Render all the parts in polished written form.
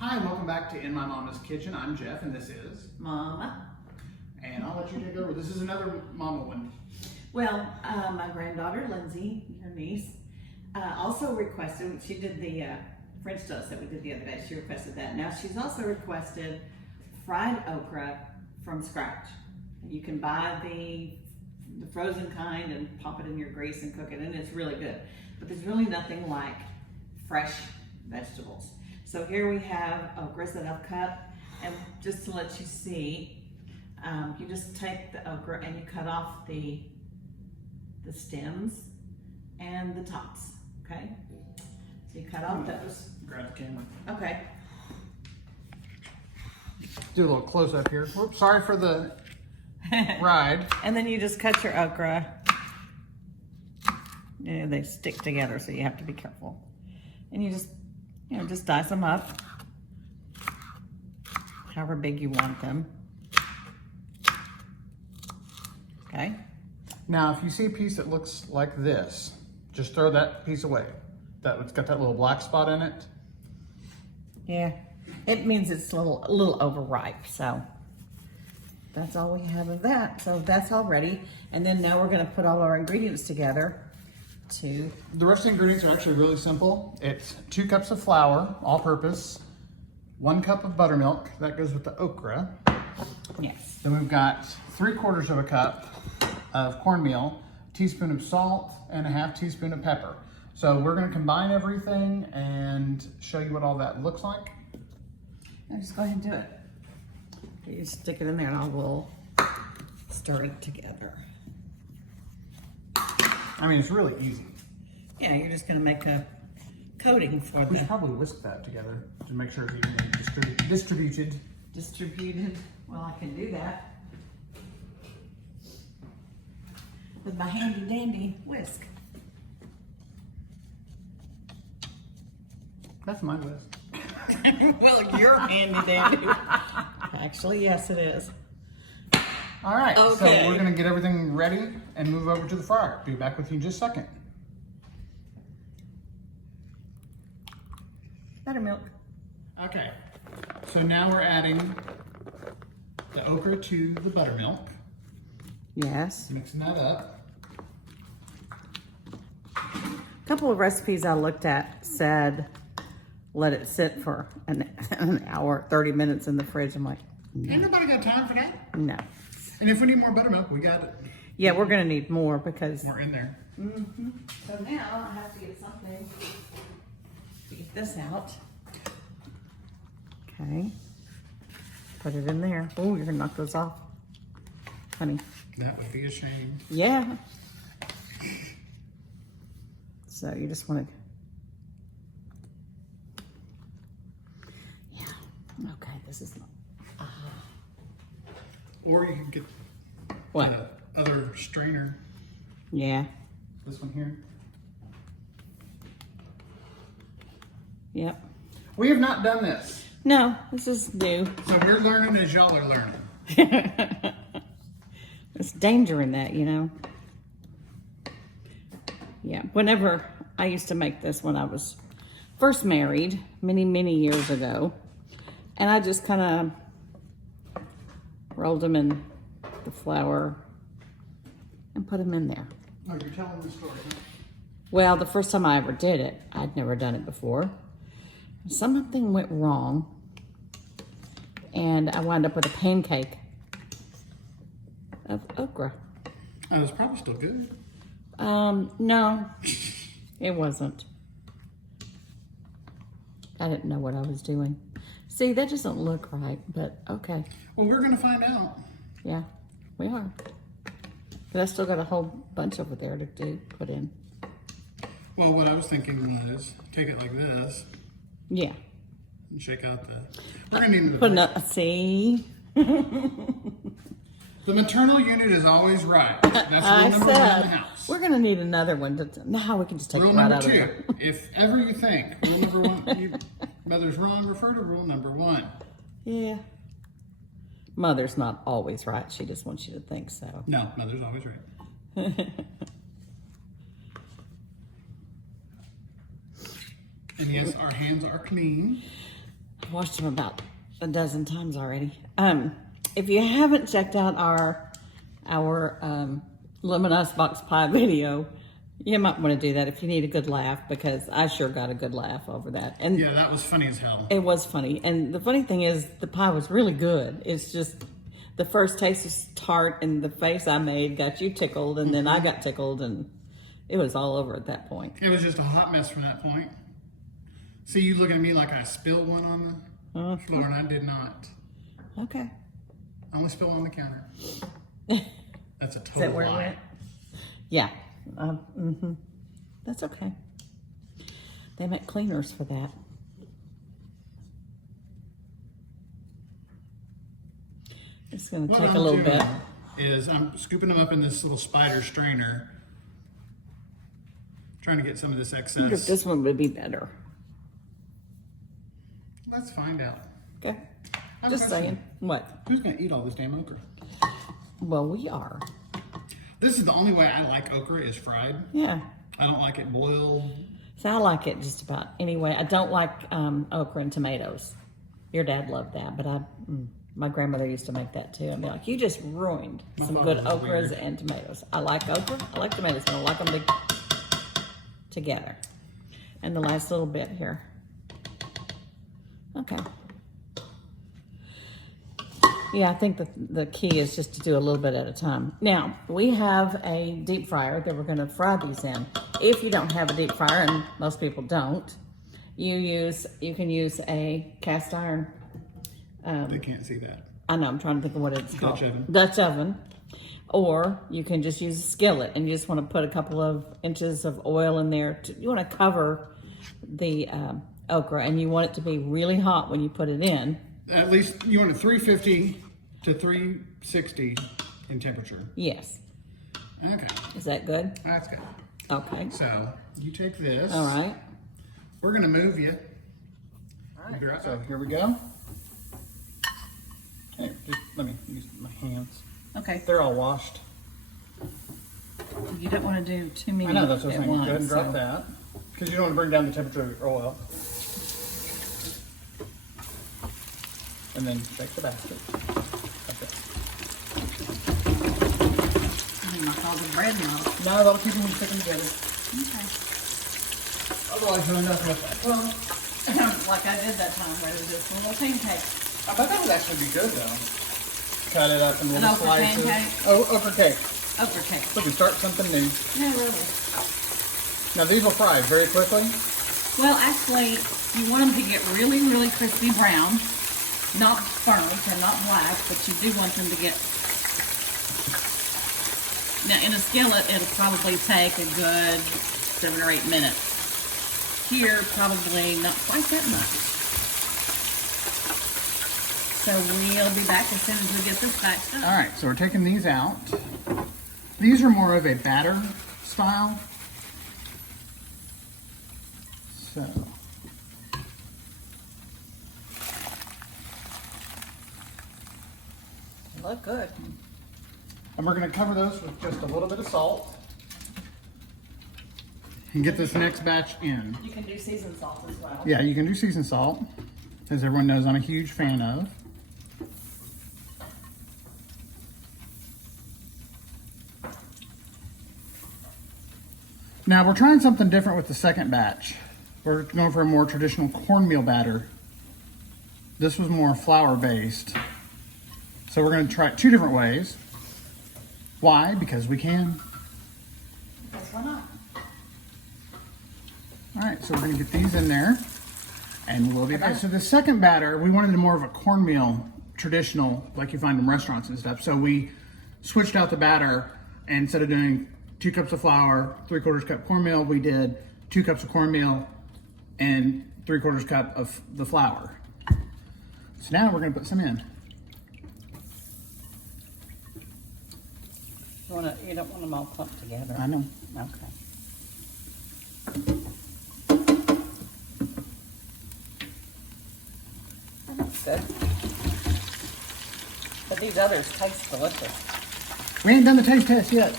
Hi, and welcome back to In My Mama's Kitchen. I'm Jeff, and this is Mama. And I'll let you take over. This is another Mama one. Well, my granddaughter, Lindsay, your niece, also requested, she did the French toast that we did the other day. She requested that. Now she's also requested fried okra from scratch. You can buy the frozen kind and pop it in your grease and cook it, and it's really good. But there's really nothing like fresh vegetables. So here we have okras that I've cut, and just to let you see, you just take the okra and you cut off the stems and the tops, okay? So you cut off those. Grab the camera. Okay. Do a little close up here. Whoops, sorry for the ride. And then you just cut your okra. Yeah, they stick together, so you have to be careful. And you just dice them up, however big you want them. Okay. Now, if you see a piece that looks like this, just throw that piece away. It's got that little black spot in it. Yeah, it means it's a little overripe, so that's all we have of that. So that's all ready. And then now we're gonna put all our ingredients together to... The rest of the ingredients are actually really simple. It's 2 cups of flour, all purpose, 1 cup of buttermilk, that goes with the okra. Yes. Then we've got 3/4 of a cup of cornmeal, a teaspoon of salt, and a 1/2 teaspoon of pepper. So we're gonna combine everything and show you what all that looks like. Now just go ahead and do it. You stick it in there and I will stir it together. I mean, it's really easy. Yeah, you're just gonna make a coating for We the should probably whisk that together to make sure it's evenly distributed. distributed. Well, I can do that with my handy dandy whisk. That's my list. Well, you're handy dandy. Actually, yes, it is. All right, Okay. so we're gonna get everything ready and move over to the fryer. Be back with you in just a second. Buttermilk. Okay, so now we're adding the okra to the buttermilk. Yes. Mixing that up. A couple of recipes I looked at said let it sit for an hour, 30 minutes in the fridge. I'm like, Ain't nobody got time for that. no. And if we need more buttermilk, we got it. Yeah, we're gonna need more because. More in there. So now I have to get something to get this out. Okay. Put it in there. Oh, you're gonna knock those off, honey. That would be a shame. Yeah. So you just want to. Yeah. Okay. This is not. Or you can get What? the other strainer. Yeah. This one here. Yep. We have not done this. No, this is new. So we're learning as y'all are learning. There's danger in that, you know. Yeah. Whenever I used to make this when I was first married, many years ago, and I just kind of rolled them in the flour and put them in there. Oh, you're telling the story, huh? Well, the first time I ever did it, I'd never done it before. Something went wrong, and I wound up with a pancake of okra. Oh, it's probably still good. No, it wasn't. I didn't know what I was doing. See, that doesn't look right, but okay. Well, we're going to find out. Yeah, we are. But I still got a whole bunch over there to put in. Well, what I was thinking was take it like this Yeah. and shake out the... We're going to need Put another... see? The maternal unit is always right. That's rule I number 1 in the said, house. we're going to need another one. No, we can just take Rule it right number out of 2, there. if ever you think rule number 1, mother's wrong, refer to rule number 1. Yeah. Mother's not always right. She just wants you to think so. No, mother's always right. And yes, our hands are clean. I've watched them about a dozen times already. If you haven't checked out our lemon icebox pie video, you might want to do that if you need a good laugh, because I sure got a good laugh over that. And Yeah, that was funny as hell. it was funny. And the funny thing is, the pie was really good. It's just the first taste was tart, and the face I made got you tickled, and then I got tickled, and it was all over at that point. It was just a hot mess from that point. See, you looking at me like I spilled one on the floor, and I did not. Okay. I only spilled on the counter. That's a Is that total where it lie. went? Yeah. That's okay. They make cleaners for that. It's going to What take I'm a little doing bit. is I'm scooping them up in this little spider strainer, trying to get some of this I wonder if excess. this one would be better. Let's find out. Okay. I have a Just question. saying. What? Who's going to eat all this damn okra? Well, we are. This is the only way I like okra is fried. Yeah. I don't like it boiled. So I like it just about anyway. I don't like okra and tomatoes. Your dad loved that, but my grandmother used to make that too. I'd be like, you just ruined My some father good was okras weird. and tomatoes. I like okra. I like tomatoes, but I like them together. And the last little bit here. Okay. Yeah, I think the key is just to do a little bit at a time. Now, we have a deep fryer that we're going to fry these in. If you don't have a deep fryer, and most people don't, you can use a cast iron. They can't see that. I know, I'm trying to think of what it's called. Dutch oven. Dutch oven. Or you can just use a skillet, and you just want to put a couple of inches of oil in there. You want to cover the okra, and you want it to be really hot when you put it in. At least you want a 350 to 360 in temperature. Yes. Okay, Is that good? that's good. Okay. So you take this. All right. We're gonna move you. All right. So here we go. Okay, just let me use my hands. Okay. They're all washed. You don't want to do too many I know, that's what I'm at saying. Go once. ahead and drop so- that. Because you don't want to bring down the temperature of your oil. And then shake the basket. Like that. Knock all the bread off. No, that'll keep them sticking together. Okay. Otherwise, you'll end up with that. Well, Like I did that time where it was just a little pancake. I bet that would actually be good though. Cut it up in An little okra slices. pancake? Oh, okra cake. Okra cake. So we can start something new. Yeah, really. Now these will fry very quickly. Well, actually, you want them to get really, really crispy brown. Not burnt and not black, but you do want them to get... Now, in a skillet, it'll probably take a good 7 or 8 minutes. Here, probably not quite that much. So we'll be back as soon as we get this batched up. All right, so we're taking these out. These are more of a batter style. So. Look good. And we're going to cover those with just a little bit of salt. And get this next batch in. You can do seasoned salt as well. Yeah, you can do seasoned salt, as everyone knows I'm a huge fan of. Now we're trying something different with the second batch. We're going for a more traditional cornmeal batter. This was more flour based. So we're going to try it 2 different ways. Why? Because we can. That's why not. All right, so we're going to get these in there, and we'll be back. So the second batter, we wanted more of a cornmeal, traditional, like you find in restaurants and stuff. So we switched out the batter, and instead of doing 2 cups of flour, 3/4 cup cornmeal, we did 2 cups of cornmeal and 3/4 cup of the flour. So now we're going to put some in. You don't want them all clumped together. I know. Okay. That's good. But these others taste delicious. We ain't done the taste test yet.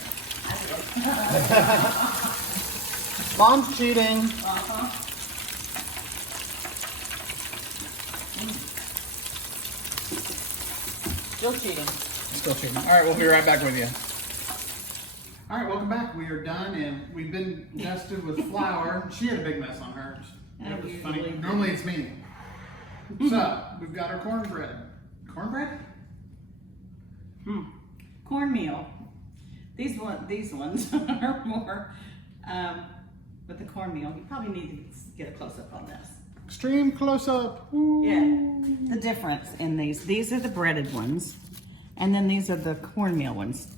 Mom's cheating. Still cheating. Still cheating. All right, we'll be right back with you. All right, welcome back. We are done, and we've been dusted with flour. She had a big mess on hers. It was funny. Normally it's me. So we've got our cornbread. Cornbread? Cornmeal. These ones are more, with the cornmeal. You probably need to get a close up on this. Extreme close up. Yeah. The difference in these are the breaded ones, and then these are the cornmeal ones.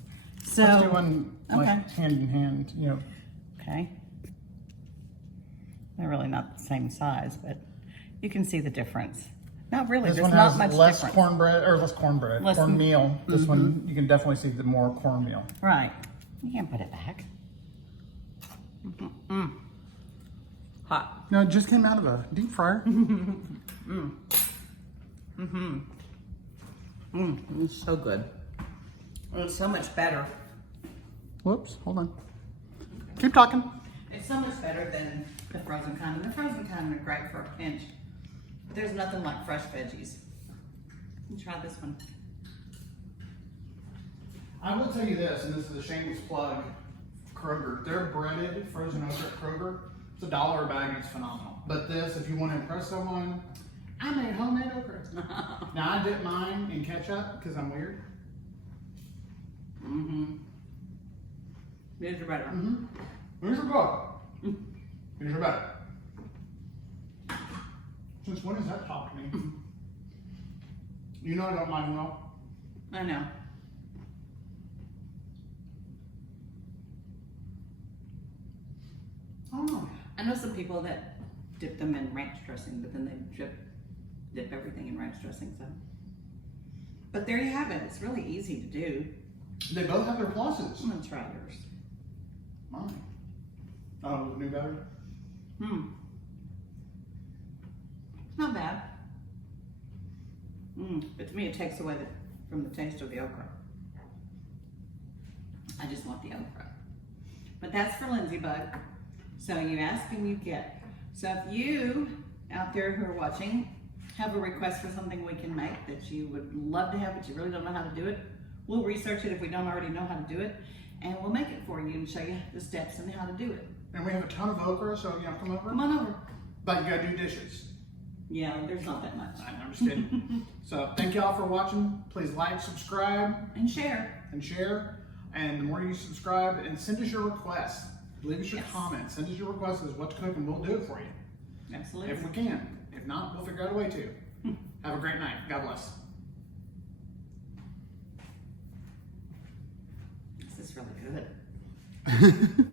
So Let's do one like okay. hand in hand, you know. Okay. They're really not the same size, but you can see the difference. Not really. This There's one not has much less difference. less cornmeal. This one, you can definitely see the more cornmeal. Right. You can't put it back. Hot. No, it just came out of a deep fryer. It's so good. It's so much better. Whoops, hold on. Keep talking. It's so much better than the frozen kind. And the frozen kind are great for a pinch. But there's nothing like fresh veggies. You try this one. I will tell you this, and this is a shameless plug. Kroger, their breaded frozen okra at Kroger, it's $1 a bag and it's phenomenal. But this, if you want to impress someone, I made homemade okra. Now I dip mine in ketchup because I'm weird. These are better. These are good. These are better. Since when has that talked to me? You know I don't mind well. I know. Oh. I know some people that dip them in ranch dressing, but then they dip everything in ranch dressing. So, but there you have it. It's really easy to do. They both have their pluses. I'm gonna try yours. Mine. Oh, new battery? Not bad. But to me, it takes away from the taste of the okra. I just want the okra. But that's for Lindsay Bug. So you ask and you get. So if you out there who are watching have a request for something we can make that you would love to have, but you really don't know how to do it, we'll research it if we don't already know how to do it, and we'll make it for you and show you the steps and how to do it. And we have a ton of okra, so you know, come over. Come on over. But you gotta do dishes. Yeah, there's not that much. I'm just kidding. So thank y'all for watching. Please like, subscribe, And share. and share. And the more you subscribe, and send us your requests. Leave us your comments. Send us your requests as what to cook, and we'll do it for you. Absolutely. If we can. If not, we'll figure out a way to. Have a great night. God bless. This is really good.